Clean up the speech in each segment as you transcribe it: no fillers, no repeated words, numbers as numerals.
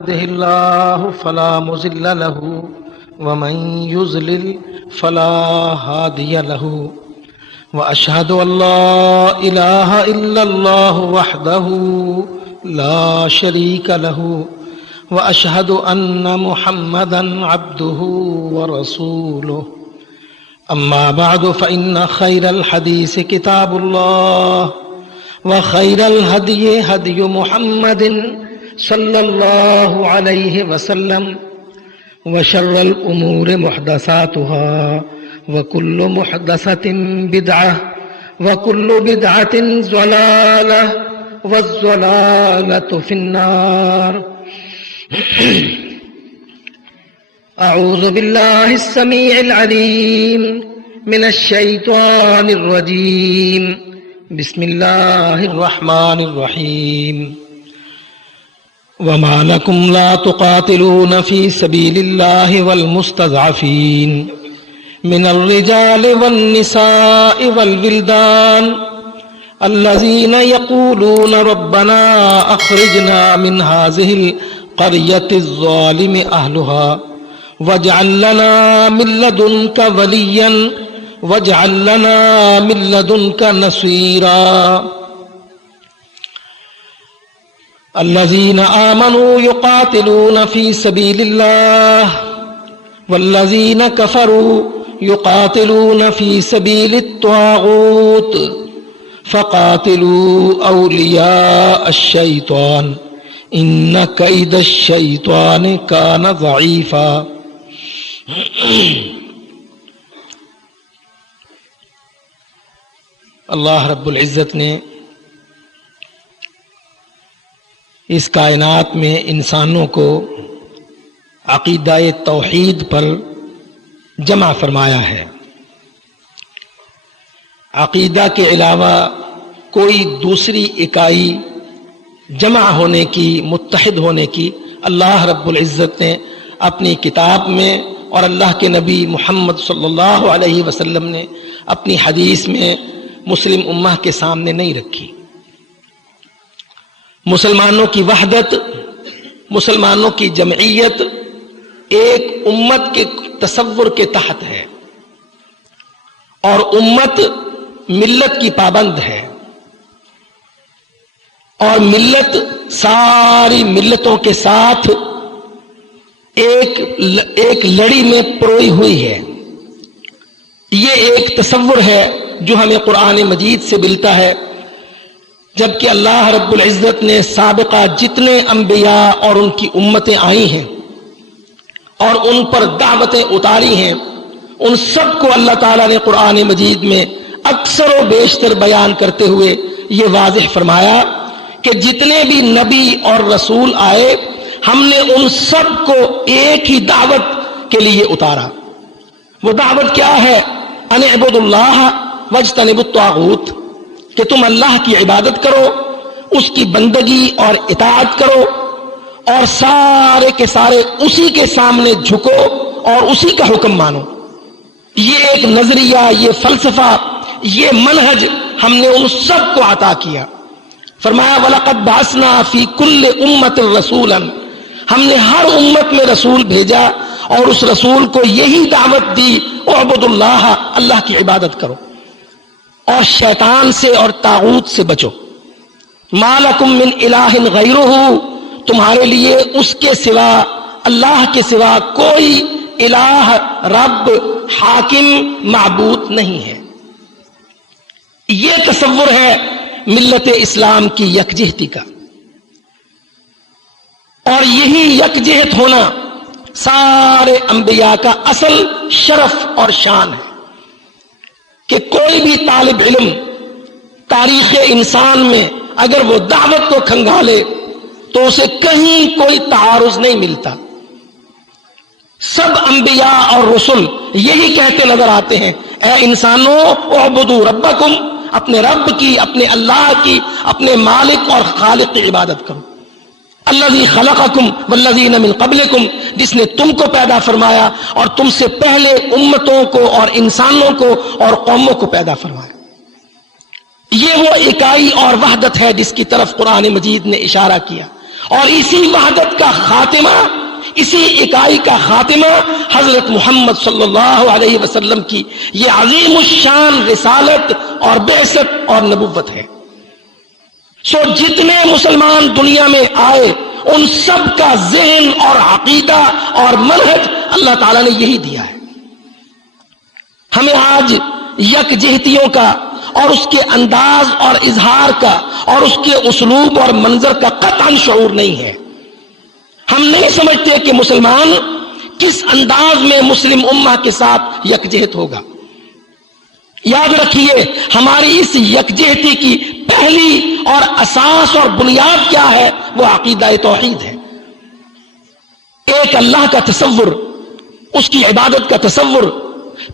يهده الله فلا مضل له ومن يضلل فلا هادي له وأشهد أن لا إله إلا الله وحده لا شريك له وأشهد أن محمدا عبده ورسوله أما بعد فإن خير الحديث كتاب الله وخير الهدي هدي محمد صلى الله عليه وسلم وشر الأمور محدثاتها وكل محدثة بدعة وكل بدعة ضلالة والضلالة في النار. أعوذ بالله السميع العليم من الشيطان الرجيم. بسم الله الرحمن الرحيم. وما لكم لا تقاتلون في سبيل الله والمستضعفين من الرجال والنساء والولدان الذين يقولون ربنا أخرجنا من هذه القرية الظالم أهلها واجعل لنا من لدنك وليا واجعل لنا من لدنك نصيرا. الذين آمنوا يقاتلون في سبيل الله والذين كفروا يقاتلون في سبيل الطاغوت فقاتلوا أولياء الشيطان إن كيد الشيطان كان ضعيفا. اللہ رب العزت نے اس کائنات میں انسانوں کو عقیدہ توحید پر جمع فرمایا ہے. عقیدہ کے علاوہ کوئی دوسری اکائی جمع ہونے کی، متحد ہونے کی اللہ رب العزت نے اپنی کتاب میں اور اللہ کے نبی محمد صلی اللہ علیہ وسلم نے اپنی حدیث میں مسلم امہ کے سامنے نہیں رکھی. مسلمانوں کی وحدت، مسلمانوں کی جمعیت ایک امت کے تصور کے تحت ہے، اور امت ملت کی پابند ہے، اور ملت ساری ملتوں کے ساتھ ایک لڑی میں پروئی ہوئی ہے. یہ ایک تصور ہے جو ہمیں قرآن مجید سے ملتا ہے. جبکہ اللہ رب العزت نے سابقہ جتنے انبیاء اور ان کی امتیں آئی ہیں اور ان پر دعوتیں اتاری ہیں، ان سب کو اللہ تعالیٰ نے قرآن مجید میں اکثر و بیشتر بیان کرتے ہوئے یہ واضح فرمایا کہ جتنے بھی نبی اور رسول آئے، ہم نے ان سب کو ایک ہی دعوت کے لیے اتارا. وہ دعوت کیا ہے؟ ان اعبدوا اللہ واجتنبوا الطاغوت، کہ تم اللہ کی عبادت کرو، اس کی بندگی اور اطاعت کرو، اور سارے کے سارے اسی کے سامنے جھکو اور اسی کا حکم مانو. یہ ایک نظریہ، یہ فلسفہ، یہ منہج ہم نے ان سب کو عطا کیا. فرمایا وَلَقَدْ بَعَثْنَا فِي كُلِّ أُمَّةٍ رَسُولًا، ہم نے ہر امت میں رسول بھیجا اور اس رسول کو یہی دعوت دی اعبدوا اللہ، اللہ کی عبادت کرو اور شیطان سے اور طاغوت سے بچو. مَا لَكُم مِّنْ إِلَٰهٍ غَيْرُهُ، تمہارے لیے اس کے سوا، اللہ کے سوا کوئی الہ، رب، حاکم، معبود نہیں ہے. یہ تصور ہے ملت اسلام کی یکجہتی کا، اور یہی یکجہت ہونا سارے انبیاء کا اصل شرف اور شان ہے کہ کوئی بھی طالب علم تاریخ انسان میں اگر وہ دعوت کو کھنگالے تو اسے کہیں کوئی تعارض نہیں ملتا. سب انبیاء اور رسل یہی کہتے نظر آتے ہیں، اے انسانوں اعبدوا ربکم، اپنے رب کی، اپنے اللہ کی، اپنے مالک اور خالق کی عبادت کرو. الذی خلقکم والذین من قبلکم، جس نے تم کو پیدا فرمایا اور تم سے پہلے امتوں کو اور انسانوں کو اور قوموں کو پیدا فرمایا. یہ وہ اکائی اور وحدت ہے جس کی طرف قرآن مجید نے اشارہ کیا، اور اسی وحدت کا خاتمہ، اسی اکائی کا خاتمہ حضرت محمد صلی اللہ علیہ وسلم کی یہ عظیم الشان رسالت اور بعثت اور نبوت ہے۔ سو جتنے مسلمان دنیا میں آئے ان سب کا ذہن اور عقیدہ اور منہج اللہ تعالیٰ نے یہی دیا ہے۔ ہمیں آج یکجہتیوں کا اور اس کے انداز اور اظہار کا اور اس کے اسلوب اور منظر کا قطعاً شعور نہیں ہے۔ ہم نہیں سمجھتے کہ مسلمان کس انداز میں مسلم امہ کے ساتھ یکجہت ہوگا۔ یاد رکھیے، ہماری اس یکجہتی کی پہلی اور اساس اور بنیاد کیا ہے؟ وہ عقیدہ توحید ہے۔ ایک اللہ کا تصور، اس کی عبادت کا تصور،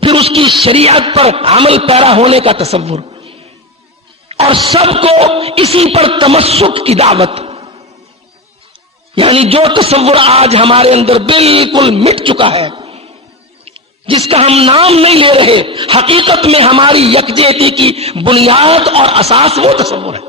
پھر اس کی شریعت پر عمل پیرا ہونے کا تصور، اور سب کو اسی پر تمسک کی دعوت۔ یعنی جو تصور آج ہمارے اندر بالکل مٹ چکا ہے، جس کا ہم نام نہیں لے رہے، حقیقت میں ہماری یکجہتی کی بنیاد اور اساس وہ تصور ہے۔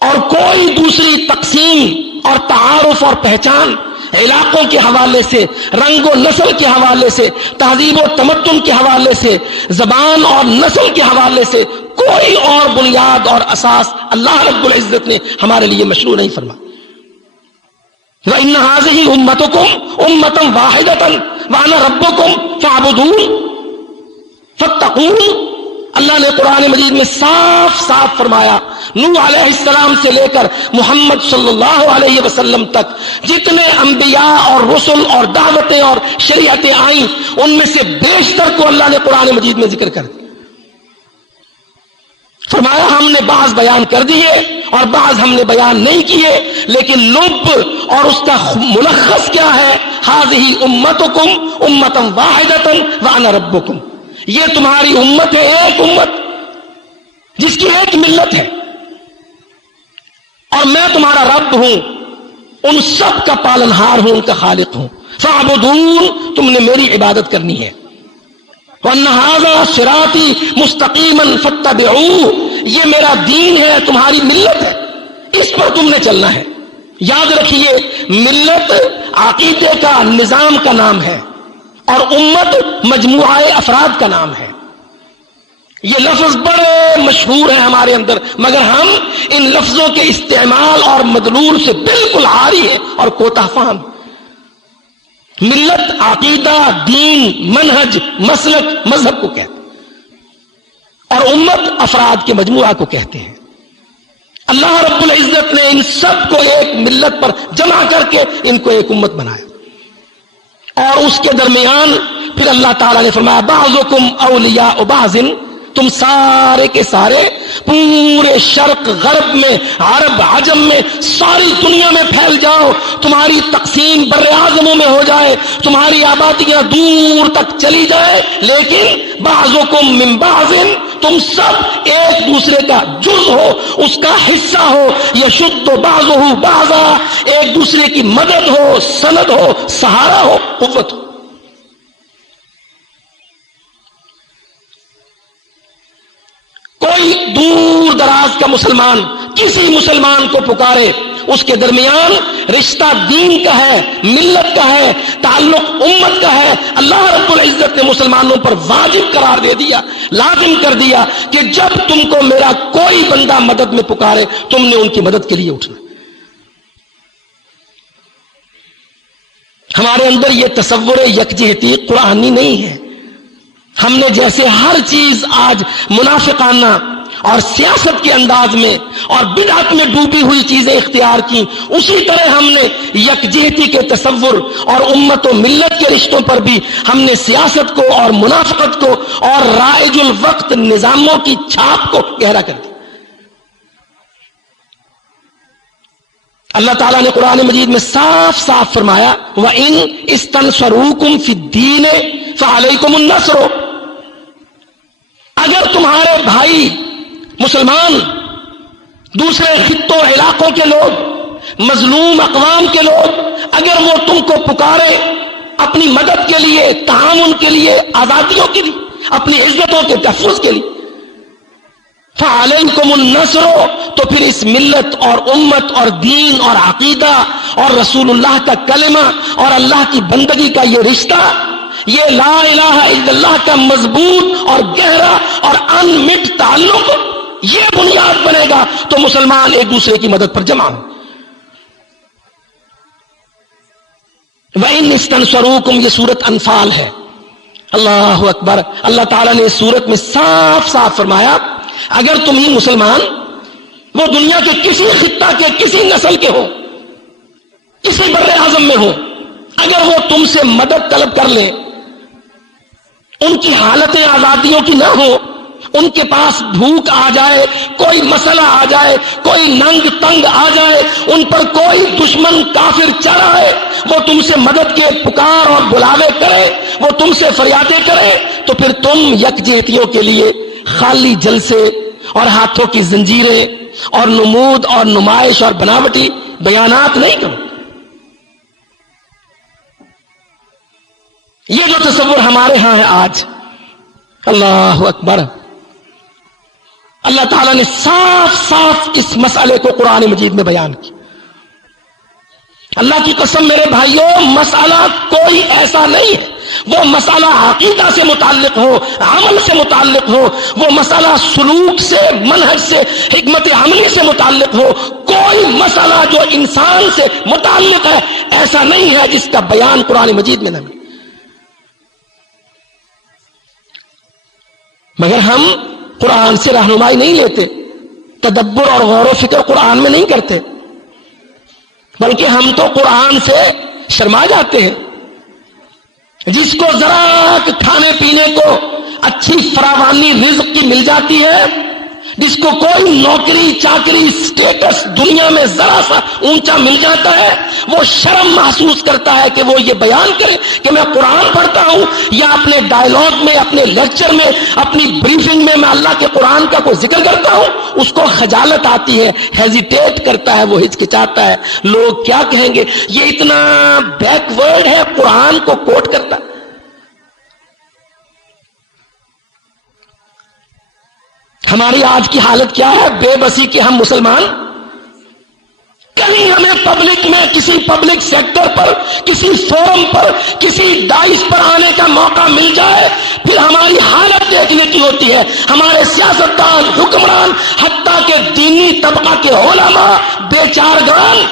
اور کوئی دوسری تقسیم اور تعارف اور پہچان علاقوں کے حوالے سے، رنگ و نسل کے حوالے سے، تہذیب و تمدن کے حوالے سے، زبان اور نسل کے حوالے سے کوئی اور بنیاد اور اساس اللہ رب العزت نے ہمارے لیے مشروع نہیں فرمایا۔ وَإِنَّ هَٰذِهِ أُمَّتُكُمْ أُمَّةً وَاحِدَةً وَأَنَا رَبُّكُمْ فَاعْبُدُونِ فَاتَّقُونِ۔ اللہ نے قرآن مجید میں صاف صاف فرمایا، نوح علیہ السلام سے لے کر محمد صلی اللہ علیہ وسلم تک جتنے انبیاء اور رسل اور دعوتیں اور شریعتیں آئیں، ان میں سے بیشتر کو اللہ نے قرآن مجید میں ذکر کر دیا۔ فرمایا ہم نے بعض بیان کر دیے اور بعض ہم نے بیان نہیں کیے، لیکن لب اور اس کا ملخص کیا ہے؟ هَٰذِهِ أُمَّتُكُمْ أُمَّةً وَاحِدَةً وَأَنَا رَبُّكُمْ۔ یہ تمہاری امت ہے، ایک امت جس کی ایک ملت ہے، اور میں تمہارا رب ہوں، ان سب کا پالنہار ہوں، ان کا خالق ہوں۔ فَاعْبُدُونِ، تم نے میری عبادت کرنی ہے۔ وَأَنَّ هَٰذَا صِرَاطِي مُسْتَقِيمًا فَاتَّبِعُوهُ، یہ میرا دین ہے، تمہاری ملت ہے، اس پر تم نے چلنا ہے۔ یاد رکھیے، ملت عقیدے کا نظام کا نام ہے اور امت مجموعہ افراد کا نام ہے۔ یہ لفظ بڑے مشہور ہیں ہمارے اندر، مگر ہم ان لفظوں کے استعمال اور مدلول سے بالکل عاری ہیں اور کوتاہ فہم۔ ملت عقیدہ، دین، منہج، مسلک، مذہب کو کہتے ہیں، اور امت افراد کے مجموعہ کو کہتے ہیں۔ اللہ رب العزت نے ان سب کو ایک ملت پر جمع کر کے ان کو ایک امت بنایا، اور اس کے درمیان پھر اللہ تعالیٰ نے فرمایا بعضکم اولیاء بعض، تم سارے کے سارے پورے شرق غرب میں، عرب عجم میں، ساری دنیا میں پھیل جاؤ، تمہاری تقسیم بر اعظموں میں ہو جائے، تمہاری آبادیاں دور تک چلی جائے، لیکن بعضکم من بعض، تم سب ایک دوسرے کا جز ہو، اس کا حصہ ہو، یشد بعضہ بعضا، ایک دوسرے کی مدد ہو، سند ہو، سہارا ہو، قوت ہو۔ کوئی دور دراز کا مسلمان کسی مسلمان کو پکارے، اس کے درمیان رشتہ دین کا ہے، ملت کا ہے، تعلق امت کا ہے، اللہ رب العزت نے مسلمانوں پر واجب قرار دے دیا، لازم کر دیا کہ جب تم کو میرا کوئی بندہ مدد میں پکارے، تم نے ان کی مدد کے لیے اٹھنا۔ ہمارے اندر یہ تصور یکجہتی قرآنی نہیں ہے۔ ہم نے جیسے ہر چیز آج منافقانہ اور سیاست کے انداز میں اور بدعت میں ڈوبی ہوئی چیزیں اختیار کی، اسی طرح ہم نے یکجہتی کے تصور اور امت و ملت کے رشتوں پر بھی ہم نے سیاست کو اور منافقت کو اور رائج الوقت نظاموں کی چھاپ کو گہرا کر دیا۔ اللہ تعالیٰ نے قرآن مجید میں صاف صاف فرمایا وَإِنْ اسْتَنْصَرُوكُمْ فِي الدِّينِ فَعَلَيْكُمُ النَّصْرُ، اگر تمہارے بھائی مسلمان، دوسرے خطوں علاقوں کے لوگ، مظلوم اقوام کے لوگ، اگر وہ تم کو پکارے اپنی مدد کے لیے، تعاون کے لیے، آزادیوں کے لیے، اپنی عزتوں کے تحفظ کے لیے، فَعَلَيْكُمُ النَّصْرُ، تو پھر اس ملت اور امت اور دین اور عقیدہ اور رسول اللہ کا کلمہ اور اللہ کی بندگی کا یہ رشتہ، یہ لا الہ الا اللہ کا مضبوط اور گہرا اور انمٹ تعلق، یہ بنیاد بنے گا تو مسلمان ایک دوسرے کی مدد پر جمع ہوں۔ وَإِنْ اسْتَنْصَرُوكُمْ، یہ سورت انفال ہے۔ اللہ اکبر، اللہ تعالیٰ نے اس سورت میں صاف صاف فرمایا اگر تم ہی مسلمان، وہ دنیا کے کسی خطہ کے کسی نسل کے ہو، کسی بر اعظم میں ہو، اگر وہ تم سے مدد طلب کر لیں، ان کی حالتیں آزادیوں کی نہ ہو، ان کے پاس بھوک آ جائے، کوئی مسئلہ آ جائے، کوئی ننگ تنگ آ جائے، ان پر کوئی دشمن کافر چڑھ آئے، وہ تم سے مدد کے پکار اور بلاوے کرے، وہ تم سے فریادیں کرے، تو پھر تم یکجہتیوں کے لیے خالی جلسے اور ہاتھوں کی زنجیریں اور نمود اور نمائش اور بناوٹی بیانات نہیں کرو۔ یہ جو تصور ہمارے ہاں ہے آج، اللہ اکبر، اللہ تعالیٰ نے صاف صاف اس مسئلے کو قرآن مجید میں بیان کیا۔ اللہ کی قسم میرے بھائیوں، مسئلہ کوئی ایسا نہیں ہے، وہ مسئلہ عقیدہ سے متعلق ہو، عمل سے متعلق ہو، وہ مسئلہ سلوک سے، منہج سے، حکمت عملی سے متعلق ہو، کوئی مسئلہ جو انسان سے متعلق ہے ایسا نہیں ہے جس کا بیان قرآن مجید میں نہ ملے۔ مگر ہم قرآن سے رہنمائی نہیں لیتے، تدبر اور غور و فکر قرآن میں نہیں کرتے، بلکہ ہم تو قرآن سے شرما جاتے ہیں۔ جس کو ذرا کھانے پینے کو اچھی فراوانی رزق کی مل جاتی ہے، جس کو کوئی نوکری چاکری اسٹیٹس دنیا میں ذرا سا اونچا مل جاتا ہے، وہ شرم محسوس کرتا ہے کہ وہ یہ بیان کرے کہ میں قرآن پڑھتا ہوں، یا اپنے ڈائلاگ میں، اپنے لیکچر میں، اپنی بریفنگ میں اللہ کے قرآن کا کوئی ذکر کرتا ہوں۔ اس کو خجالت آتی ہے، ہیزیٹیٹ کرتا ہے، وہ ہچکچاتا ہے، لوگ کیا کہیں گے، یہ اتنا بیک ورڈ ہے قرآن کو کوٹ کرتا ہے۔ ہماری آج کی حالت کیا ہے؟ بے بسی کے ہم مسلمان، کہیں ہمیں پبلک میں، کسی پبلک سیکٹر پر، کسی فورم پر، کسی ڈائس پر آنے کا موقع مل جائے، پھر ہماری حالت دیکھنے کی ہوتی ہے۔ ہمارے سیاستدان، حکمران، حتیٰ کہ دینی طبقہ کے علماء، بے چارگان،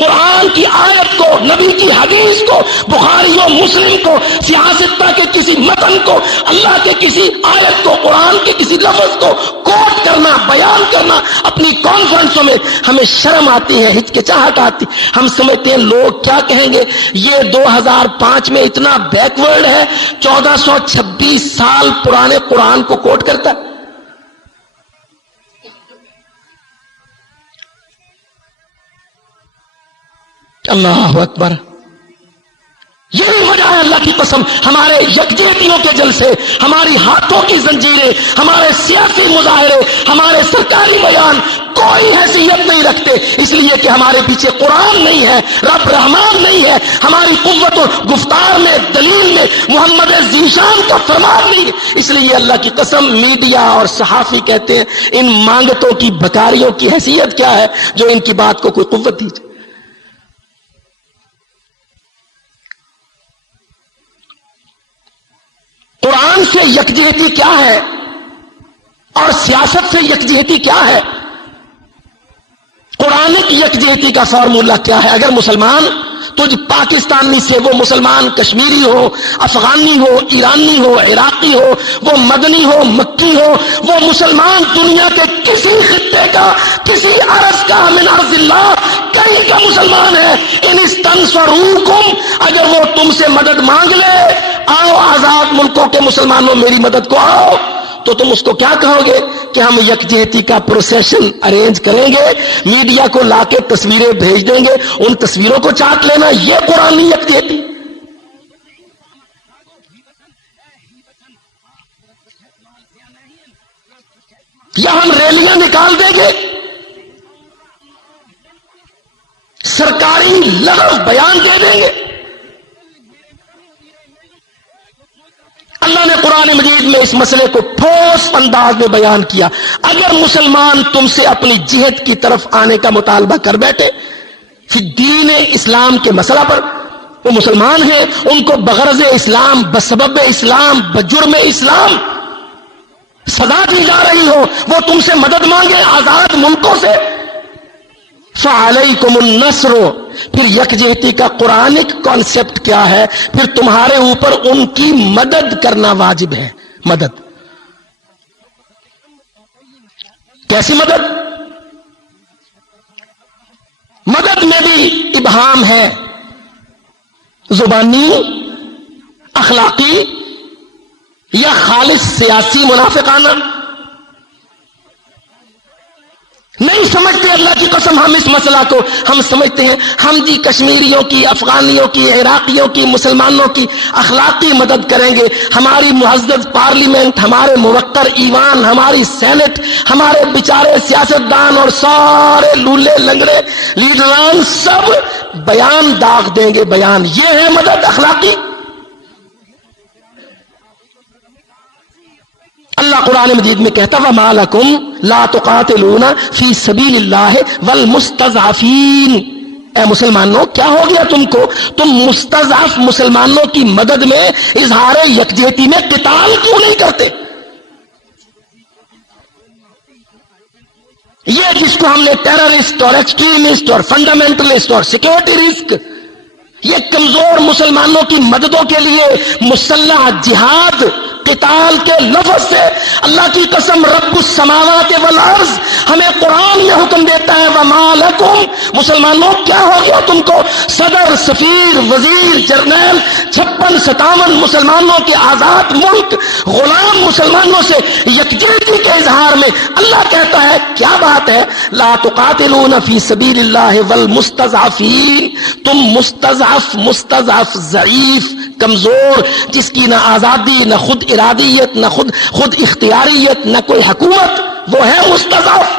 قرآن کی آیت کو، نبی کی حدیث کو، بخاری و مسلم کو، سیاستہ کے کسی متن کو، اللہ کے کسی آیت کو، قرآن کے کسی لفظ کو کوٹ کرنا، بیان کرنا اپنی کانفرنسوں میں، ہمیں شرم آتی ہے، ہچکچاہٹ آتی۔ ہم سمجھتے ہیں لوگ کیا کہیں گے، یہ 2005 میں اتنا بیکورڈ ہے، 1426 سال پرانے قرآن کو کوٹ کرتا ہے۔ اللہ اکبر، یہی وجہ ہے اللہ کی قسم، ہمارے یکجہتیوں کے جلسے، ہماری ہاتھوں کی زنجیریں، ہمارے سیاسی مظاہرے، ہمارے سرکاری بیان کوئی حیثیت نہیں رکھتے، اس لیے کہ ہمارے پیچھے قرآن نہیں ہے، رب رحمان نہیں ہے، ہماری قوت و گفتار میں، دلیل میں محمد ذیشان کا فرمان نہیں ہے۔ اس لیے اللہ کی قسم میڈیا اور صحافی کہتے ہیں ان مانگتوں کی بکاریوں کی حیثیت کیا ہے جو ان کی بات کو کوئی قوت دی جائے۔ قرآن سے یکجہتی کیا ہے اور سیاست سے یکجہتی کیا ہے؟ قرآنک یکجہتی کا فارمولہ کیا ہے؟ اگر مسلمان تجھ پاکستانی سے، وہ مسلمان کشمیری ہو، افغانی ہو، ایرانی ہو، عراقی ہو، وہ مدنی ہو، مکی ہو، وہ مسلمان دنیا کے کسی خطے کا، کسی عرض کا، من ارض اللہ کہیں کا مسلمان ہے، ان استنصروکم، اگر وہ تم سے مدد مانگ لے، آؤ آزاد ملکوں کے مسلمانوں میری مدد کو آؤ، تو تم اس کو کیا کہو گے کہ ہم یکجہتی کا پروسیشن ارینج کریں گے، میڈیا کو لا کے تصویریں بھیج دیں گے، ان تصویروں کو چاٹ لینا، یہ قرآنی یکجہتی؟ یا ہم ریلیاں نکال دیں گے، سرکاری لفظ بیان دے دیں گے؟ اللہ نے قرآن قرآن مجید میں اس مسئلے کو ٹھوس انداز میں بیان کیا. اگر مسلمان تم سے اپنی جہد کی طرف آنے کا مطالبہ کر بیٹھے پھر دین اسلام کے مسئلہ پر، وہ مسلمان ہیں، ان کو بغرض اسلام، بسبب اسلام، بجرم اسلام سزا دی جا رہی ہو، وہ تم سے مدد مانگے آزاد ملکوں سے، فَعَلَيْكُمُ النَّصْرُ، پھر یکجہتی کا قرآنک کانسیپٹ کیا ہے؟ پھر تمہارے اوپر ان کی مدد کرنا واجب ہے. مدد کیسی مدد؟ مدد میں بھی ابہام ہے، زبانی، اخلاقی یا خالص سیاسی منافقانہ. نہیں سمجھتے اللہ کی قسم ہم اس مسئلہ کو. ہم سمجھتے ہیں ہم جی کشمیریوں کی، افغانیوں کی، عراقیوں کی، مسلمانوں کی اخلاقی مدد کریں گے. ہماری معزز پارلیمنٹ، ہمارے موقر ایوان، ہماری سینٹ، ہمارے بیچارے سیاستدان اور سارے لولے لنگڑے لیڈران سب بیان داغ دیں گے. بیان یہ ہے مدد اخلاقی. اللہ قرآن مجید میں کہتا وَمَا لَكُمْ لَا تُقَاتِلُونَ فِي سَبِيلِ اللَّهِ وَالْمُسْتَضْعَفِينَ. اے مسلمانوں کیا ہو گیا تم کو؟ تم مستضعف مسلمانوں کی مدد میں اظہار یکجہتی میں قتال کیوں نہیں کرتے؟ یہ جس کو ہم نے ٹیررسٹ اور ایکسٹریمسٹ اور فنڈامنٹلسٹ اور سیکورٹی رسک، یہ کمزور مسلمانوں کی مددوں کے لیے مسلح جہاد قتال کے لفظ سے اللہ کی قسم رب السماوات والارض ہمیں قرآن میں حکم دیتا ہے وَمَا لَكُمْ، مسلمانوں کیا ہو گیا تم کو؟ صدر، سفیر، وزیر، جرنیل 56-57 مسلمانوں کے آزاد ملک غلام مسلمانوں سے یکجہتی کے اظہار میں اللہ کہتا ہے کیا بات ہے؟ لا تقاتلون فی سبیل اللہ والمستضعفین. تم مستضعف ضعیف کمزور جس کی نہ آزادی، نہ خود ارادیت، نہ خود اختیاریت، نہ کوئی حکومت، وہ ہے مستضعف.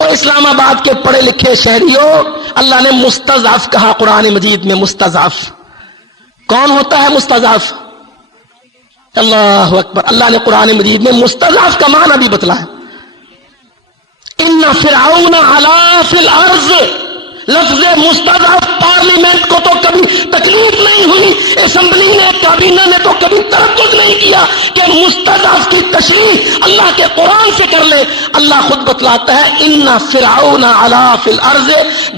اور اسلام آباد کے پڑھے لکھے شہریوں، اللہ نے مستضعف کہا قرآن مجید میں. مستضعف کون ہوتا ہے؟ مستضعف اللہ اکبر. اللہ نے قرآن مجید میں مستضعف کا معنی بھی بتلایا. ان فرعون علا فی الارض، لفظ مستضعف پارلیمنٹ کو تو کبھی تکلیف نہیں ہوئی، اسمبلی نے، کابینہ نے تو کبھی تردد نہیں کیا کہ مستضعف کی تشریح اللہ کے قرآن سے کر لے. اللہ خود بتلاتا ہے ان فرعون علا فی الارض،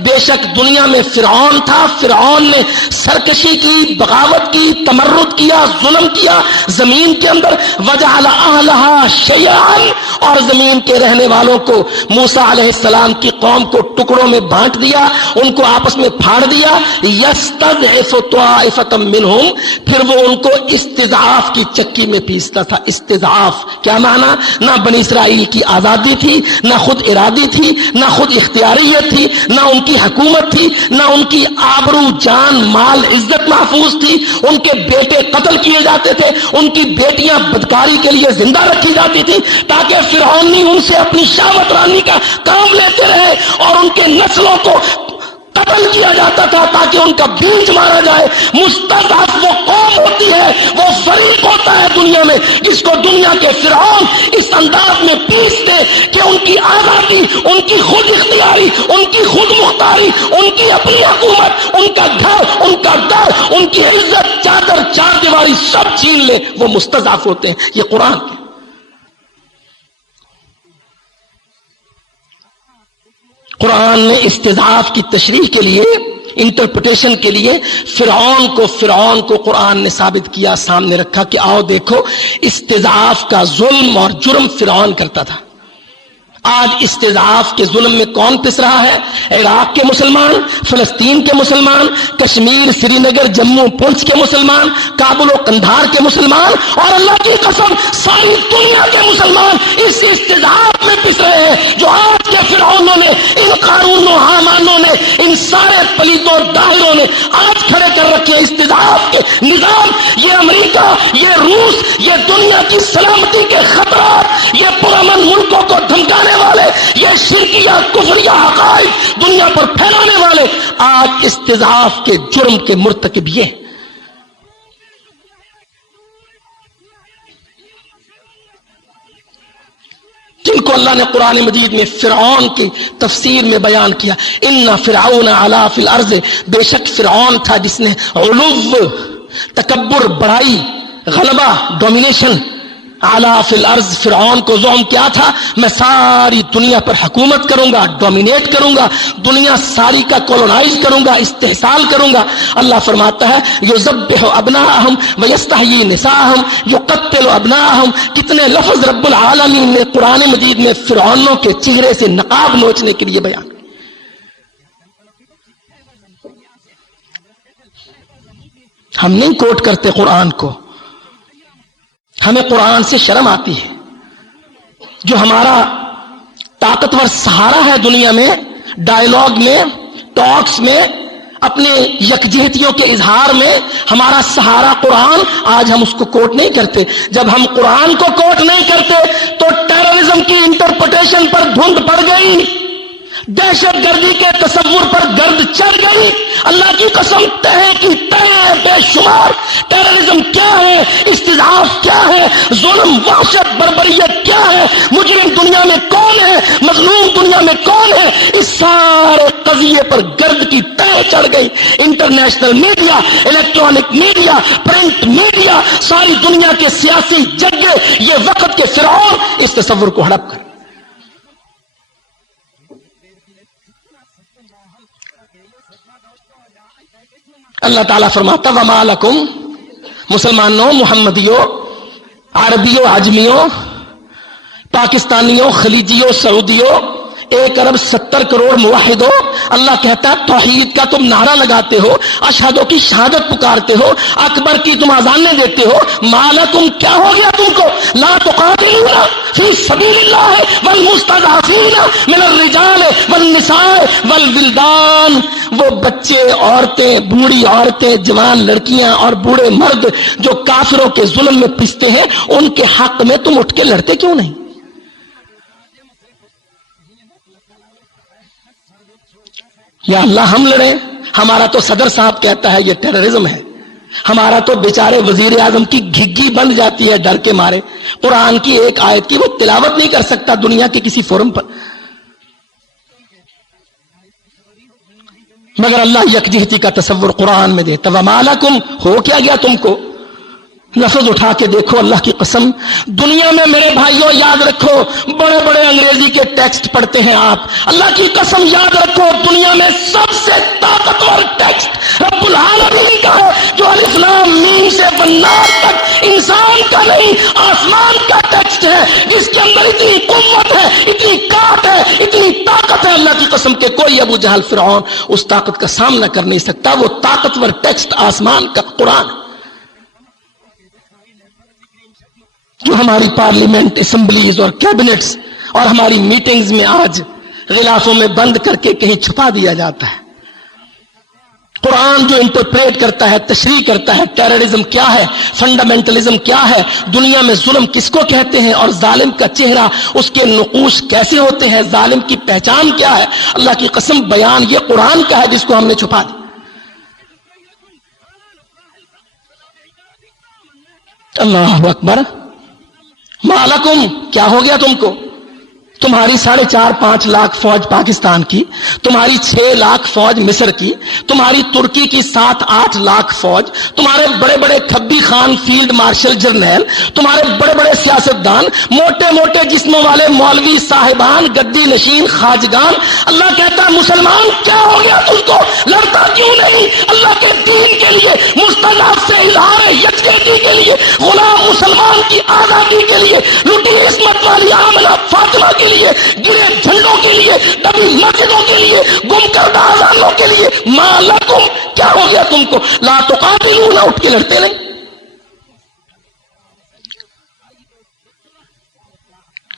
بے شک دنیا میں فرعون تھا، فرعون نے سرکشی کی، بغاوت کی، تمرد کیا، ظلم کیا زمین کے اندر. وجعل اہلھا شیعا، اور زمین کے رہنے والوں کو، موسیٰ علیہ السلام کی قوم کو ٹکڑوں میں بانٹ دیا، ان کو آپس میں پھاڑ دیا. یستضعف طائفۃ منہم، پھر وہ ان کو استضعاف کی چکی میں پیستا تھا. استضعاف کیا معنی؟ نہ بنی اسرائیل کی آزادی تھی، نہ خود ارادی تھی، نہ خود اختیاریت تھی، نہ ان کی حکومت تھی، نہ ان کی آبرو، جان، مال، عزت محفوظ تھی. ان کے بیٹے قتل کیے جاتے تھے، ان کی بیٹیاں بدکاری کے لیے زندہ رکھی جاتی تھی تاکہ فرعونی ان سے اپنی شہوت رانی کا کام لیتے رہے، اور ان کے نسلوں کو قتل کیا جاتا تھا تاکہ ان کا بیج مارا جائے. مستضعف وہ قوم ہوتی ہے، وہ فریق ہوتا ہے دنیا میں جس کو دنیا کے فرعون اس انداز میں پیستے کہ ان کی آزادی، ان کی خود اختیاری، ان کی خود مختاری، ان کی اپنی حکومت، ان کا گھر، ان کا در، ان کی عزت، چادر، چار دیواری سب چھین لے. وہ مستضعف ہوتے ہیں. یہ قرآن کے قرآن نے استضعاف کی تشریح کے لیے، انٹرپریٹیشن کے لیے فرعون کو قرآن نے ثابت کیا، سامنے رکھا کہ آؤ دیکھو استضعاف کا ظلم اور جرم فرعون کرتا تھا. آج استضعاف کے ظلم میں کون پس رہا ہے؟ عراق کے مسلمان، فلسطین کے مسلمان، کشمیر، سری نگر، جموں، پونچھ کے مسلمان، کابل و قندھار کے مسلمان، اور اللہ کی قسم ساری دنیا کے مسلمان اس استضعاف میں پس رہے ہیں جو آج کے فرعونوں نے، ان قارون و حامانوں نے، ان سارے پلیتوں داہروں نے آج کھڑے کر رکھے. استضعاف کے نظام، یہ امریکہ، یہ روس، یہ دنیا کی سلامتی کے خطرات، یہ پرامن ملکوں کو دھمکانے والے، یہ شرکیہ کفریہ عقائد دنیا پر پھیلانے والے آج استضعاف کے جرم کے مرتکب یہ ہیں۔ جن کو اللہ نے قرآن مجید میں فرعون کی تفسیر میں بیان کیا، ان فرعون علا فی الارض، بے شک فرعون تھا جس نے علو، تکبر، بڑائی، غلبہ، ڈومینیشن، علا فی الارض، فرعون کو زعم کیا تھا میں ساری دنیا پر حکومت کروں گا، ڈومینیٹ کروں گا، دنیا ساری کا کولونائز کروں گا، استحصال کروں گا۔ اللہ فرماتا ہے یذبح ابناءہم ویستحیی نساءہم یقتل ابناءہم۔ کتنے لفظ رب العالمین نے قرآن مجید میں فرعونوں کے چہرے سے نقاب نوچنے کے لیے بیان۔ ہم نہیں کوٹ کرتے قرآن کو، ہمیں قرآن سے شرم آتی ہے۔ جو ہمارا طاقتور سہارا ہے دنیا میں، ڈائیلاگ میں، ٹاکس میں، اپنے یکجہتیوں کے اظہار میں، ہمارا سہارا قرآن، آج ہم اس کو کوٹ نہیں کرتے۔ جب ہم قرآن کو کوٹ نہیں کرتے تو ٹیررزم کی انٹرپریٹیشن پر دھند پڑ گئی، دہشت گردی کے تصور پر گرد چڑھ گئی۔ اللہ کی قسم، تہے کی تہے بے شمار ٹیررزم کیا ہے، استضعاف کیا ہے، ظلم، وحشت، بربریت کیا ہے، مجرم دنیا میں کون ہے، مظلوم دنیا میں کون ہے، اس سارے قضیے پر گرد کی تہے چڑھ گئی۔ International media, electronic media, print media, ساری دنیا کے سیاسی جگے یہ وقت کے فرعون اس تصور کو ہڑپ کر۔ اللہ تعالیٰ فرماتا وما لکم، مسلمانوں، محمدیوں، عربیوں، عجمیوں، پاکستانیوں، خلیجیوں، سعودیوں، 1.70 ارب موحدوں، اللہ کہتا ہے توحید کا تم نعرہ لگاتے ہو، اشہدوں کی شہادت پکارتے ہو، اکبر کی تم اذانیں دیتے ہو، مالکم کیا ہو گیا تم کو، لا تقاتلون فی سبیل اللہ والمستضعفین من الرجال والنساء والولدان۔ وہ بچے، عورتیں، بوڑھی عورتیں، جوان لڑکیاں اور بوڑھے مرد جو کافروں کے ظلم میں پستے ہیں، ان کے حق میں تم اٹھ کے لڑتے کیوں نہیں؟ یا اللہ ہم لڑیں؟ ہمارا تو صدر صاحب کہتا ہے یہ ٹیررزم ہے، ہمارا تو بیچارے وزیر اعظم کی گھگی بند جاتی ہے ڈر کے مارے، قرآن کی ایک آیت کی وہ تلاوت نہیں کر سکتا دنیا کے کسی فورم پر۔ مگر اللہ یکجہتی کا تصور قرآن میں دیتا۔ وما لکم، ہو کیا گیا تم کو؟ لفظ اٹھا کے دیکھو، اللہ کی قسم دنیا میں میرے بھائیوں یاد رکھو، بڑے بڑے انگریزی کے ٹیکسٹ پڑھتے ہیں آپ، اللہ کی قسم یاد رکھو دنیا میں سب سے طاقتور ٹیکسٹ رب العالمین کا ہے، جو الف لام میم سے والناس تک انسان کا نہیں آسمان کا ٹیکسٹ ہے، جس کے اندر اتنی قوت ہے، اتنی کاٹ ہے، اتنی طاقت ہے، اللہ کی قسم کہ کوئی ابو جہل فرعون اس طاقت کا سامنا کر نہیں سکتا۔ وہ طاقتور ٹیکسٹ آسمان کا قرآن ہے، جو ہماری پارلیمنٹ، اسمبلیز اور کیبنٹس اور ہماری میٹنگز میں آج غلافوں میں بند کر کے کہیں چھپا دیا جاتا ہے۔ قرآن جو انٹرپریٹ کرتا ہے، تشریح کرتا ہے، ٹیررزم کیا ہے، فنڈامنٹلزم کیا ہے، دنیا میں ظلم کس کو کہتے ہیں اور ظالم کا چہرہ، اس کے نقوش کیسے ہوتے ہیں، ظالم کی پہچان کیا ہے، اللہ کی قسم بیان یہ قرآن کا ہے جس کو ہم نے چھپا دیا۔ اللہ اکبر۔ مالکم کیا ہو گیا تم کو؟ تمہاری 4.5-5 لاکھ فوج پاکستان کی، تمہاری 6 لاکھ فوج مصر کی، تمہاری ترکی کی 7-8 لاکھ فوج، تمہارے بڑے بڑے کھبی خان فیلڈ مارشل جرنیل، تمہارے بڑے بڑے سیاستدان، موٹے موٹے جسموں والے مولوی صاحبان، گدی نشین خواجگان۔ اللہ کہتا ہے مسلمان کیا ہو گیا تم کو؟ لڑتا کیوں نہیں اللہ کے دین کے لیے، مستضعف سے اظہار یکجہتی کے لیے، غلام مسلمان کی آزادی کے لیے، لٹی عصمت والی آمنہ فاطمہ کے لیے، گرے جھنڈوں کے لیے، دبی مسجدوں کے لیے، گم کردہ اذانوں کے لیے۔ ما لکم کیا ہو گیا تم کو؟ لا تقاتلون، اٹھ کے لڑتے نہیں۔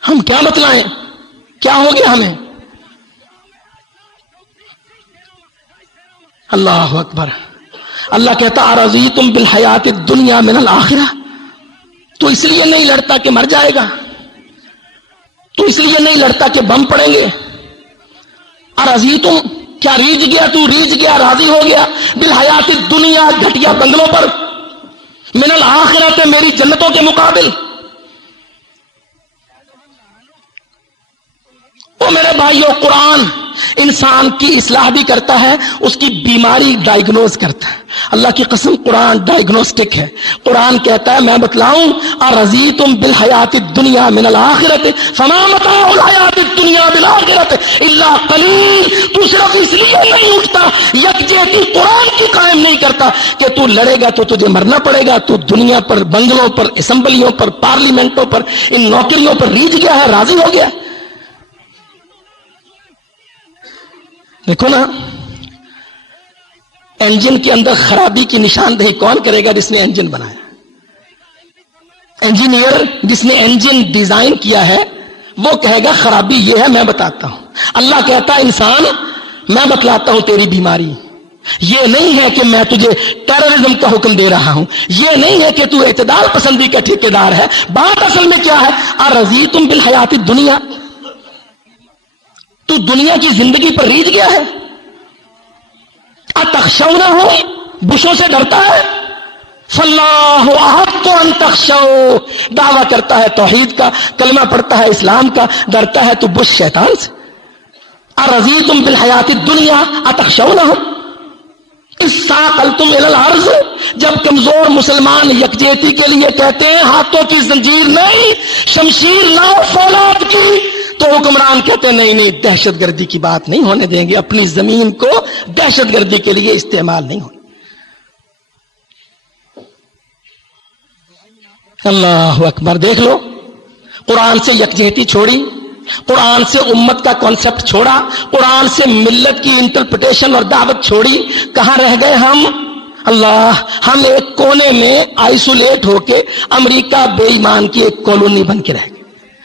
ہم کیا بتلائیں؟ کیا ہو گیا ہمیں؟ اللہ اکبر۔ اللہ کہتا ارضیتم بالحیات الدنیا من الآخرہ، تو اس لیے نہیں لڑتا کہ مر جائے گا، تو اس لیے نہیں لڑتا کہ بم پڑیں گے، ارضیتم، کیا ریجھ گیا تو، ریجھ گیا، راضی ہو گیا بالحیات الدنیا، گھٹیا بنگلوں پر، من الآخرت، میری جنتوں کے مقابل؟ وہ میرے بھائیو، قرآن انسان کی اصلاح بھی کرتا ہے، اس کی بیماری ڈائیگنوز کرتا ہے۔ اللہ کی قسم قرآن ڈائیگنوسٹک ہے۔ قرآن کہتا ہے میں بتلاؤں، ارضیتم بالحیات الدنیا من الآخرت فما متاع الحیات الدنیا بالآخرت الا قلیل۔ تو صرف اس لیے نہیں اٹھتا، یکجہتی قرآن کی قائم نہیں کرتا کہ تو لڑے گا تو تجھے مرنا پڑے گا، تو دنیا پر، بنگلوں پر، اسمبلیوں پر، پارلیمنٹوں پر، ان نوکریوں پر ریجھ گیا ہے، راضی ہو گیا۔ دیکھو نا، انجن کے اندر خرابی کی نشاندہی کون کرے گا؟ جس نے انجن بنایا، انجینئر جس نے انجن ڈیزائن کیا ہے وہ کہے گا خرابی یہ ہے، میں بتاتا ہوں۔ اللہ کہتا ہے انسان میں بتلاتا ہوں تیری بیماری، یہ نہیں ہے کہ میں تجھے ٹیررزم کا حکم دے رہا ہوں، یہ نہیں ہے کہ تو اعتدال پسندی کا ٹھیکیدار ہے۔ بات اصل میں کیا ہے؟ ارضیتم بالحیات الدنیا، تو دنیا کی زندگی پر ریجھ گیا ہے؟ اتخشونہ ہو، بشوں سے ڈرتا ہے؟ فاللہ احق ان تخشوا، دعویٰ کرتا ہے توحید کا، کلمہ پڑھتا ہے اسلام کا، ڈرتا ہے تو بش شیطان سے۔ ارضیتم بالحیات الدنیا اتخشونہ ہو استثقلتم الی الارض، جب کمزور مسلمان یکجہتی کے لیے کہتے ہیں ہاتھوں کی زنجیر نہیں، شمشیر لاؤ فولاد کی، تو حکمران کہتے ہیں نہیں، دہشت گردی کی بات نہیں ہونے دیں گے، اپنی زمین کو دہشت گردی کے لیے استعمال نہیں ہونے۔ اللہ اکبر، دیکھ لو، قرآن سے یکجہتی چھوڑی، قرآن سے امت کا کانسیپٹ چھوڑا، قرآن سے ملت کی انٹرپریٹیشن اور دعوت چھوڑی، کہاں رہ گئے ہم؟ اللہ، ہم ایک کونے میں آئسولیٹ ہو کے امریکہ بے ایمان کی ایک کالونی بن کے رہ گئے۔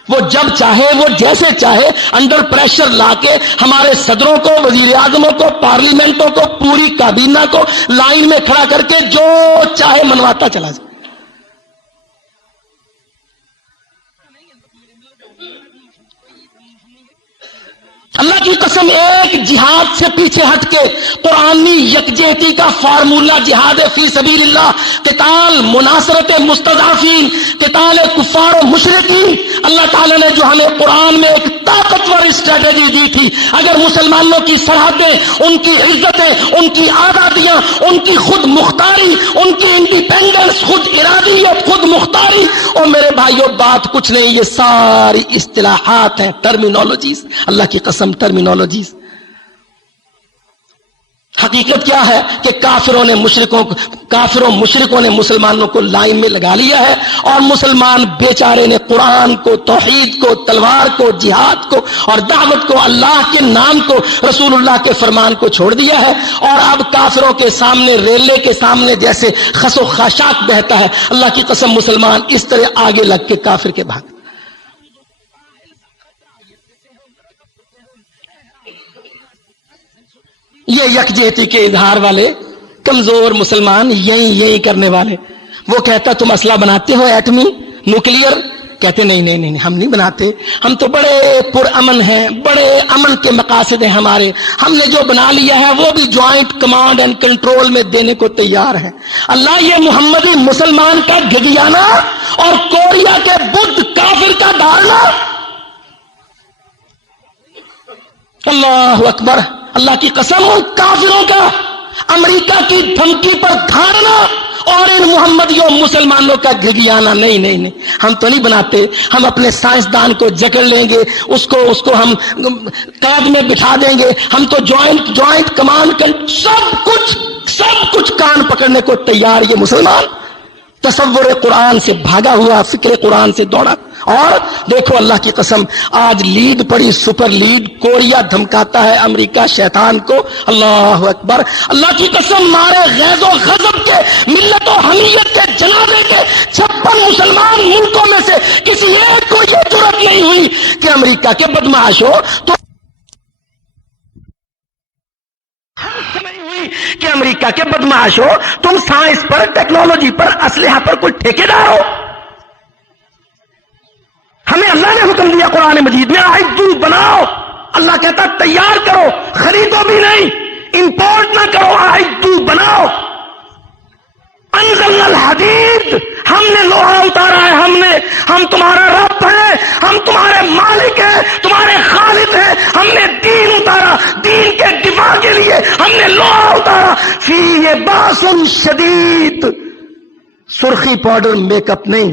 وہ جب چاہے، وہ جیسے چاہے، انڈر پریشر لا کے ہمارے صدروں کو، وزیر اعظموں کو، پارلیمنٹوں کو، پوری کابینہ کو لائن میں کھڑا کر کے جو چاہے منواتا چلا جائے۔ اللہ کی قسم، ایک جہاد سے پیچھے ہٹ کے قرآنی یکجہتی کا فارمولہ جہاد فی سبیل اللہ، قتال مناصرت مستضعفین، قتال کفار و مشرکین، اللہ تعالیٰ نے جو ہمیں قرآن میں ایک طاقتور اسٹریٹجی دی تھی، اگر مسلمانوں کی سرحدیں، ان کی عزتیں، ان کی آزادیاں، ان کی خود مختاری، ان کی انڈیپینڈنس، خود ارادیت، خود مختاری، اور میرے بھائیوں بات کچھ نہیں، یہ ساری اصطلاحات ہیں، ٹرمینالوجیز، اللہ کی قسم ٹرمینالوجیز۔ حقیقت کیا ہے کہ کافروں نے مشرکوں نے مسلمانوں کو لائن میں لگا لیا ہے، اور مسلمان بیچارے نے قرآن کو، توحید کو، تلوار کو، جہاد کو اور دعوت کو، اللہ کے نام کو، رسول اللہ کے فرمان کو چھوڑ دیا ہے، اور اب کافروں کے سامنے، ریلے کے سامنے جیسے خس و خاشاک بہتا ہے، اللہ کی قسم مسلمان اس طرح آگے لگ کے کافر کے بھاگ۔ یہ یکجہتی کے اظہار والے کمزور مسلمان یہی کرنے والے، وہ کہتا تم اسلحہ بناتے ہو ایٹمی، نیوکلیئر، کہتے نہیں ہم نہیں بناتے، ہم تو بڑے پرامن ہیں، بڑے امن کے مقاصد ہیں ہمارے، ہم نے جو بنا لیا ہے وہ بھی جوائنٹ کمانڈ اینڈ کنٹرول میں دینے کو تیار ہیں۔ اللہ، یہ محمدی مسلمان کا گھگیانا اور کوریا کے بدھ کافر کا ڈالنا، اللہ اکبر، اللہ کی قسم، ان کافروں کا امریکہ کی دھمکی پر دھارنا اور ان محمدیوں مسلمانوں کا گھگیانا، نہیں ہم تو نہیں بناتے، ہم اپنے سائنسدان کو جکڑ لیں گے، اس کو ہم قید میں بٹھا دیں گے، ہم تو جوائنٹ کمانڈ سب کچھ کان پکڑنے کو تیار۔ یہ مسلمان تصور قرآن سے بھاگا ہوا، فکر قرآن سے دوڑا، اور دیکھو اللہ کی قسم آج لیڈ پڑی، سپر لیڈ، کوریا دھمکاتا ہے امریکہ شیطان کو، اللہ اکبر، اللہ کی قسم مارے غیظ و غضب کے، ملت و حمیت کے جنازے کے 56 مسلمان ملکوں میں سے کسی ایک کو یہ جرأت نہیں ہوئی کہ امریکہ کے بدمعاش ہو تو کہ امریکہ کے بدمعاش ہو تم سائنس پر، ٹیکنالوجی پر، اسلحہ پر کوئی ٹھیکیدار ہو۔ ہمیں اللہ نے حکم دیا قرآن مجید میں، اعدوا، بناؤ، اللہ کہتا تیار کرو، خریدو بھی نہیں، امپورٹ نہ کرو، اعدوا بناؤ. انزلنا الحدید، ہم نے لوہا اتارا ہے، ہم تمہارا رب ہے، ہم تمہارے مالک ہیں، تمہارے خالق ہیں. ہم نے دین اتارا، دین کے دفاع کے لیے ہم نے لوہا اتارا. فیہ باس شدید، سرخی پاؤڈر میک اپ نہیں،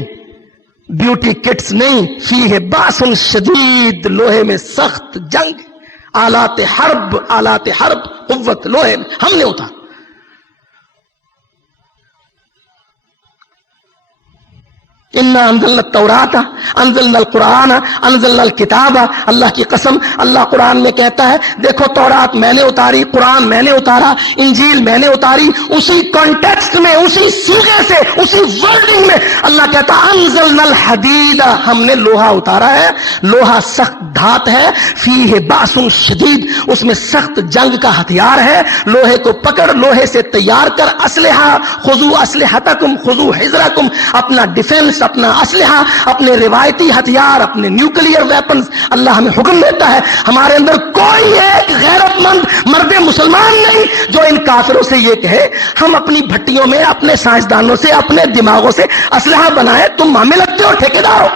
بیوٹی کٹس نہیں، فیہ باس شدید، لوہے میں سخت جنگ، آلات حرب قوت لوہے میں ہم نے اتارا. انا انزلنا التوراۃ انزلنا القرآن انزلنا الکتاب. اللہ کی قسم، اللہ قرآن میں کہتا ہے دیکھو تورات میں نے اتاری، قرآن میں نے اتارا، انجیل میں نے اتاری. اسی کانٹیکسٹ میں، اسی صیغے سے، اسی ورڈنگ میں اللہ کہتا انزلنا الحدید، ہم نے لوہا اتارا ہے. لوہا سخت دھات ہے، فیہ باس شدید، اس میں سخت جنگ کا ہتھیار ہے. لوہے کو پکڑ، لوہے سے تیار کر اسلحہ، خذوا اسلحتکم خذوا حذرکم، اپنا ڈیفنس، اپنا اسلحہ، اپنے روایتی ہتھیار، اپنے نیوکلیئر ویپنز. اللہ ہمیں حکم دیتا ہے. ہمارے اندر کوئی ایک غیرت مند مرد مسلمان نہیں جو ان کافروں سے یہ کہے ہم اپنی بھٹیوں میں، اپنے سائنسدانوں سے، اپنے دماغوں سے اسلحہ بنائے، تم ہمیں لگتے ہو ٹھیکیدار ہو.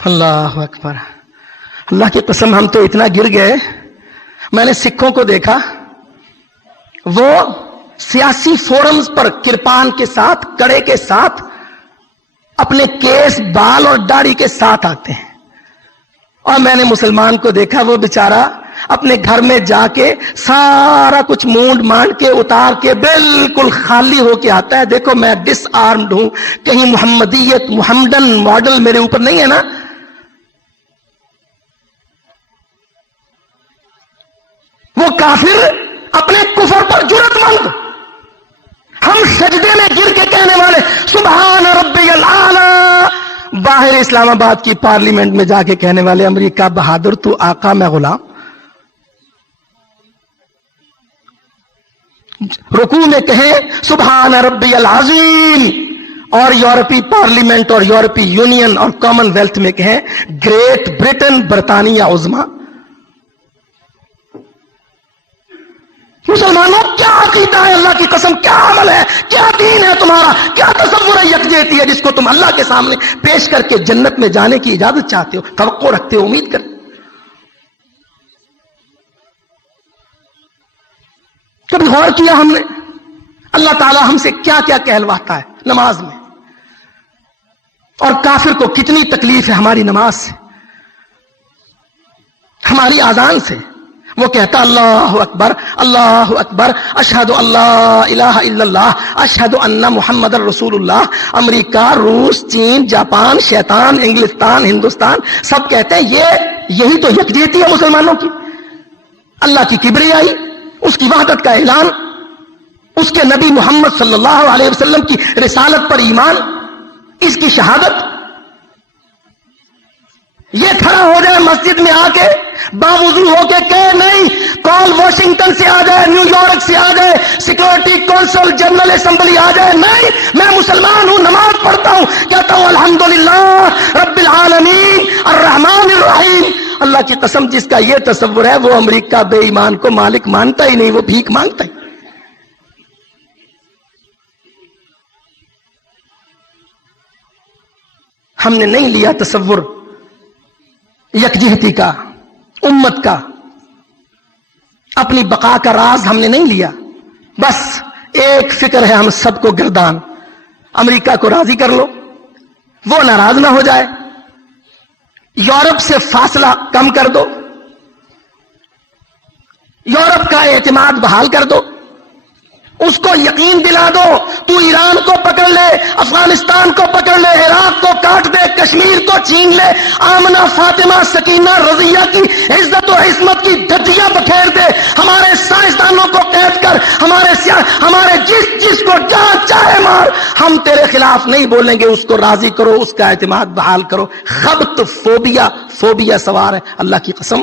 اللہ اکبر. اللہ کی قسم ہم تو اتنا گر گئے. میں نے سکھوں کو دیکھا، وہ سیاسی فورمز پر کرپان کے ساتھ، کڑے کے ساتھ، اپنے کیس، بال اور داڑھی کے ساتھ آتے ہیں. اور میں نے مسلمان کو دیکھا، وہ بیچارہ اپنے گھر میں جا کے سارا کچھ مونڈ مانڈ کے اتار کے بالکل خالی ہو کے آتا ہے. دیکھو میں ڈس آرمڈ ہوں، کہیں محمدیت، محمدن ماڈل میرے اوپر نہیں ہے نا. وہ کافر اپنے کفر پر جرأت مند، ہم سجدے میں گر کے کہنے والے سبحان ربی الاعلی، باہر اسلام آباد کی پارلیمنٹ میں جا کے کہنے والے امریکہ بہادر تو آقا میں غلام. رکوع میں کہیں سبحان ربی العظیم، اور یورپی پارلیمنٹ اور یورپی یونین اور کامن ویلتھ میں کہیں گریٹ برٹن، برطانیہ عظما. مسلمانوں کیا عقیدہ ہے؟ اللہ کی قسم کیا عمل ہے؟ کیا دین ہے تمہارا؟ کیا تصور ہے یکجہتی ہے جس کو تم اللہ کے سامنے پیش کر کے جنت میں جانے کی اجازت چاہتے ہو، توقع رکھتے ہو، امید کرتے؟ کبھی غور کیا ہم نے اللہ تعالی ہم سے کیا کیا کہلواتا ہے نماز میں؟ اور کافر کو کتنی تکلیف ہے ہماری نماز سے، ہماری اذان سے. وہ کہتا اللہ اکبر اللہ اکبر، اشہد اللہ الہ الا اللہ، اشہد ان محمد رسول اللہ. امریکہ، روس، چین، جاپان، شیطان، انگلستان، ہندوستان سب کہتے ہیں یہی تو یکجہتی ہے مسلمانوں کی. اللہ کی کبریائی، اس کی وحدت کا اعلان، اس کے نبی محمد صلی اللہ علیہ وسلم کی رسالت پر ایمان، اس کی شہادت. یہ کھڑا ہو جائے مسجد میں آ کے باوضو ہو کے کہ نہیں، کال واشنگٹن سے آ جائے، نیو یارک سے آ جائے، سیکورٹی کونسل، جنرل اسمبلی آ جائے، نہیں میں مسلمان ہوں، نماز پڑھتا ہوں، کہتا ہوں الحمدللہ رب العالمین الرحمن الرحیم. اللہ کی قسم جس کا یہ تصور ہے وہ امریکہ بے ایمان کو مالک مانتا ہی نہیں، وہ بھیک مانگتا ہی. ہم نے نہیں لیا تصور یکجہتی کا، امت کا، اپنی بقا کا راز ہم نے نہیں لیا. بس ایک فکر ہے ہم سب کو گردان، امریکہ کو راضی کر لو، وہ ناراض نہ ہو جائے، یورپ سے فاصلہ کم کر دو، یورپ کا اعتماد بحال کر دو، اس کو یقین دلا دو تو ایران کو پکڑ لے، افغانستان کو پکڑ لے، عراق کو کاٹ دے، کشمیر کو چھین لے، آمنہ، فاطمہ، سکینہ، رضیہ کی عزت و عصمت کی دھجیاں بکھیر دے، ہمارے سائنسدانوں کو قید کر، ہمارے جس کو جہاں چاہے مار، ہم تیرے خلاف نہیں بولیں گے. اس کو راضی کرو، اس کا اعتماد بحال کرو. خبط فوبیا سوار ہے. اللہ کی قسم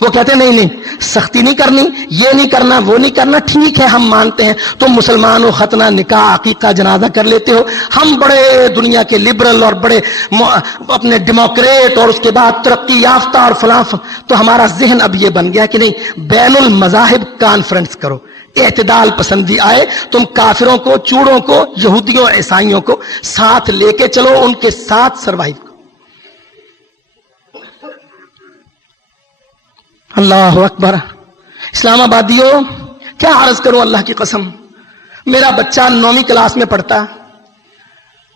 وہ کہتے ہیں نہیں نہیں سختی نہیں کرنی, یہ نہیں کرنا, وہ نہیں کرنا, ٹھیک ہے ہم مانتے ہیں تم مسلمان ہو, ختنہ نکاح عقیقہ جنازہ کر لیتے ہو, ہم بڑے دنیا کے لبرل اور بڑے اپنے ڈیموکریٹ اور اس کے بعد ترقی یافتہ اور فلاں, تو ہمارا ذہن اب یہ بن گیا کہ نہیں بین المذاہب کانفرنس کرو, اعتدال پسندی آئے, تم کافروں کو, چوڑوں کو, یہودیوں عیسائیوں کو ساتھ لے کے چلو, ان کے ساتھ سروائیو کرو. اللہ اکبر. اسلام آبادیوں کیا عرض کروں, اللہ کی قسم, میرا بچہ 9ویں کلاس میں پڑھتا,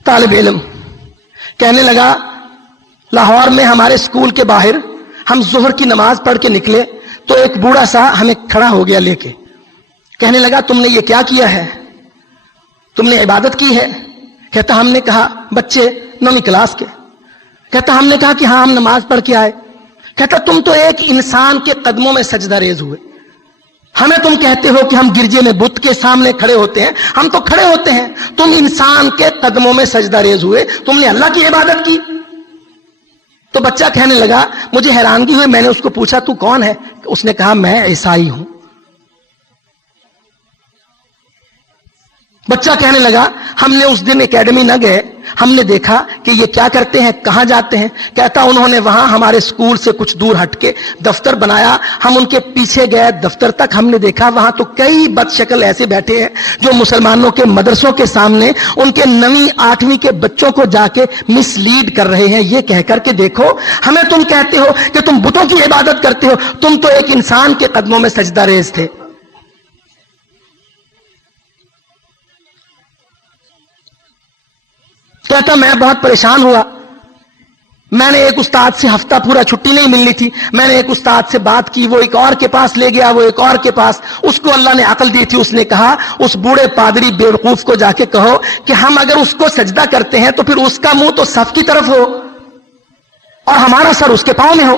طالب علم, کہنے لگا لاہور میں ہمارے اسکول کے باہر ہم ظہر کی نماز پڑھ کے نکلے تو ایک بوڑھا سا ہمیں کھڑا ہو گیا لے کے, کہنے لگا تم نے یہ کیا کیا ہے, تم نے عبادت کی ہے؟ کہتا ہم نے کہا, بچے 9ویں کلاس کے, کہتا ہم نے کہا کہ ہاں ہم نماز پڑھ کے آئے. کہتا تم تو ایک انسان کے قدموں میں سجدہ ریز ہوئے, ہمیں تم کہتے ہو کہ ہم گرجے میں بت کے سامنے کھڑے ہوتے ہیں, ہم تو کھڑے ہوتے ہیں, تم انسان کے قدموں میں سجدہ ریز ہوئے, تم نے اللہ کی عبادت کی. تو بچہ کہنے لگا مجھے حیرانگی ہوئی, میں نے اس کو پوچھا تو کون ہے, اس نے کہا میں عیسائی ہوں. بچہ کہنے لگا ہم نے اس دن اکیڈمی نہ گئے, ہم نے دیکھا کہ یہ کیا کرتے ہیں, کہاں جاتے ہیں. کہتا انہوں نے وہاں ہمارے اسکول سے کچھ دور ہٹ کے دفتر بنایا, ہم ان کے پیچھے گئے دفتر تک, ہم نے دیکھا وہاں تو کئی بد شکل ایسے بیٹھے ہیں جو مسلمانوں کے مدرسوں کے سامنے ان کے 9ویں 8ویں کے بچوں کو جا کے مس لیڈ کر رہے ہیں, یہ کہہ کر کے دیکھو ہمیں تم کہتے ہو کہ تم بتوں کی عبادت کرتے ہو, تم تو ایک انسان کے قدموں میں سجدہ ریز تھے. کہتا میں بہت پریشان ہوا, میں نے ایک استاد سے ہفتہ پورا چھٹی نہیں ملنی تھی, میں نے ایک استاد سے بات کی, وہ ایک اور کے پاس لے گیا, وہ ایک اور کے پاس, اس کو اللہ نے عقل دی تھی, اس نے کہا اس بوڑھے پادری بیوقوف کو جا کے کہو کہ ہم اگر اس کو سجدہ کرتے ہیں تو پھر اس کا منہ تو صف کی طرف ہو اور ہمارا سر اس کے پاؤں میں ہو.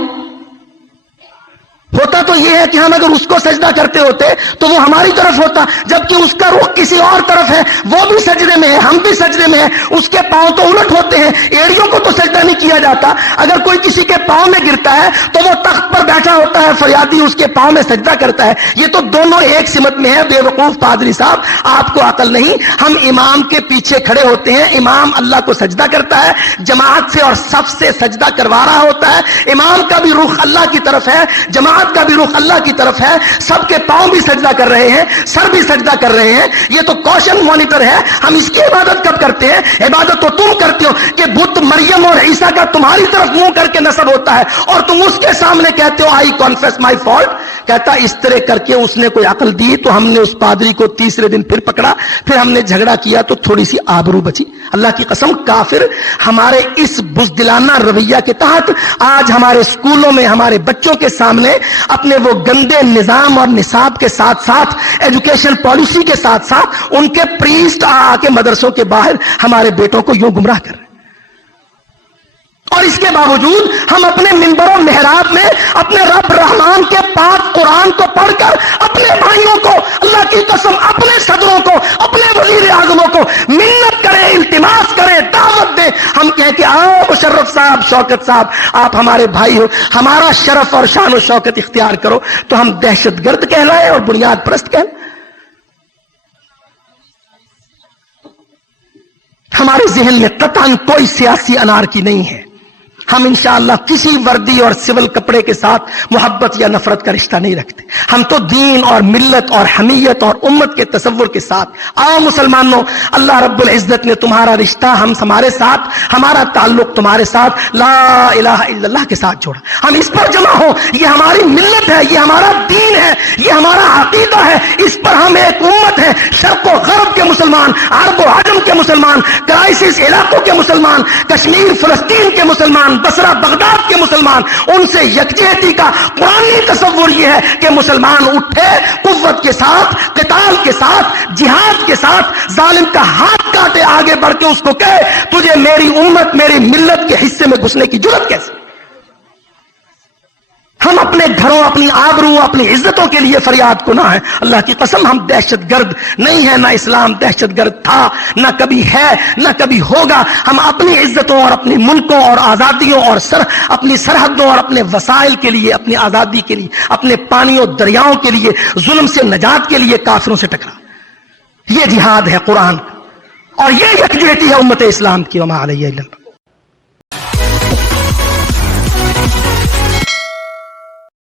ہوتا تو یہ ہے کہ ہم اگر اس کو سجدہ کرتے ہوتے تو وہ ہماری طرف ہوتا, جبکہ اس کا رخ کسی اور طرف ہے, وہ بھی سجدے میں ہے, ہم بھی سجدے میں ہیں, اس کے پاؤں تو الٹ ہوتے ہیں, ایڑیوں کو تو سجدہ نہیں کیا جاتا. اگر کوئی کسی کے پاؤں میں گرتا ہے تو وہ تخت پر بیٹھا ہوتا ہے, فریادی اس کے پاؤں میں سجدہ کرتا ہے. یہ تو دونوں ایک سمت میں ہے. بے وقوف پادری صاحب, آپ کو عقل نہیں, ہم امام کے پیچھے کھڑے ہوتے ہیں, امام اللہ کو سجدہ کرتا ہے, جماعت سے اور صف سے سجدہ کروا رہا ہوتا ہے, امام کا بھی رخ اللہ کی طرف ہے, جماعت کا بھی رخ اللہ کی طرف ہے, سب کے پاؤں بھی سجدہ کر رہے ہیں, سر بھی سجدہ کر رہے ہیں. یہ تو کوشن مانیٹر ہے, ہم اس کی عبادت کب کرتے ہیں؟ عبادت تو تم کرتے ہو کہ بت مریم اور عیسیٰ کا تمہاری طرف منہ کر کے نصب ہوتا ہے اور تم اس کے سامنے کہتے ہو آئی کانفیس مائی فالٹ. کہتا اس طرح کر کے اس نے کوئی عقل دی تو ہم نے اس پادری کو تیسرے دن پھر پکڑا, پھر ہم نے جھگڑا کیا تو تھوڑی سی آبرو بچی. اللہ کی قسم کافر ہمارے اس بزدلانہ رویہ کے تحت آج ہمارے اسکولوں میں ہمارے بچوں کے سامنے اپنے وہ گندے نظام اور نصاب کے ساتھ ساتھ ایجوکیشن پالیسی کے ساتھ ساتھ ان کے پریسٹ آ کے مدرسوں کے باہر ہمارے بیٹوں کو یوں گمراہ کر رہے ہیں. اور اس کے باوجود ہم اپنے منبر و محراب میں اپنے رب رحمان کے پاک قرآن کو پڑھ کر اپنے بھائیوں کو, اللہ کی قسم اپنے صدروں کو, اپنے وزیر اعظموں کو منت کریں, التماس کریں, دعوت دیں, ہم کہیں کہ آؤ مشرف صاحب, شوکت صاحب, آپ ہمارے بھائی ہو, ہمارا شرف اور شان و شوکت اختیار کرو, تو ہم دہشت گرد کہلائیں اور بنیاد پرست کہلائیں. ہمارے ذہن میں قطعاً کوئی سیاسی انارکی نہیں ہے. ہم انشاءاللہ کسی وردی اور سول کپڑے کے ساتھ محبت یا نفرت کا رشتہ نہیں رکھتے. ہم تو دین اور ملت اور حمیت اور امت کے تصور کے ساتھ. آؤ مسلمانوں, اللہ رب العزت نے تمہارا رشتہ ہمارے ساتھ, ہمارا تعلق تمہارے ساتھ لا الہ الا اللہ کے ساتھ جوڑا. ہم اس پر جمع ہوں, یہ ہماری ملت ہے, یہ ہمارا دین ہے, یہ ہمارا عقیدہ ہے, اس پر ہم ایک امت ہے. شرق و غرب کے مسلمان, عرب و عجم کے مسلمان, کرائسس علاقوں کے مسلمان, کشمیر فلسطین کے مسلمان, بصرہ بغداد کے مسلمان, ان سے یکجہتی کا قرآنی تصور یہ ہے کہ مسلمان اٹھے قوت کے ساتھ, قتال کے ساتھ, جہاد کے ساتھ, ظالم کا ہاتھ کاٹے, آگے بڑھ کے اس کو کہے تجھے میری امت میری ملت کے حصے میں گھسنے کی جرات کیسے. ہم اپنے گھروں، اپنی آبرو، اپنی عزتوں کے لیے فریاد کنا ہے. اللہ کی قسم ہم دہشت گرد نہیں ہیں، نہ اسلام دہشت گرد تھا، نہ کبھی ہے، نہ کبھی ہوگا. ہم اپنی عزتوں اور اپنے ملکوں اور آزادیوں اور اپنی سرحدوں اور اپنے وسائل کے لیے، اپنی آزادی کے لیے، اپنے پانیوں دریاؤں کے لیے، ظلم سے نجات کے لیے کافروں سے ٹکرا. یہ جہاد ہے قرآن، اور یہ یکجہتی ہے امت اسلام کی. وما علیہ الا البلاغ.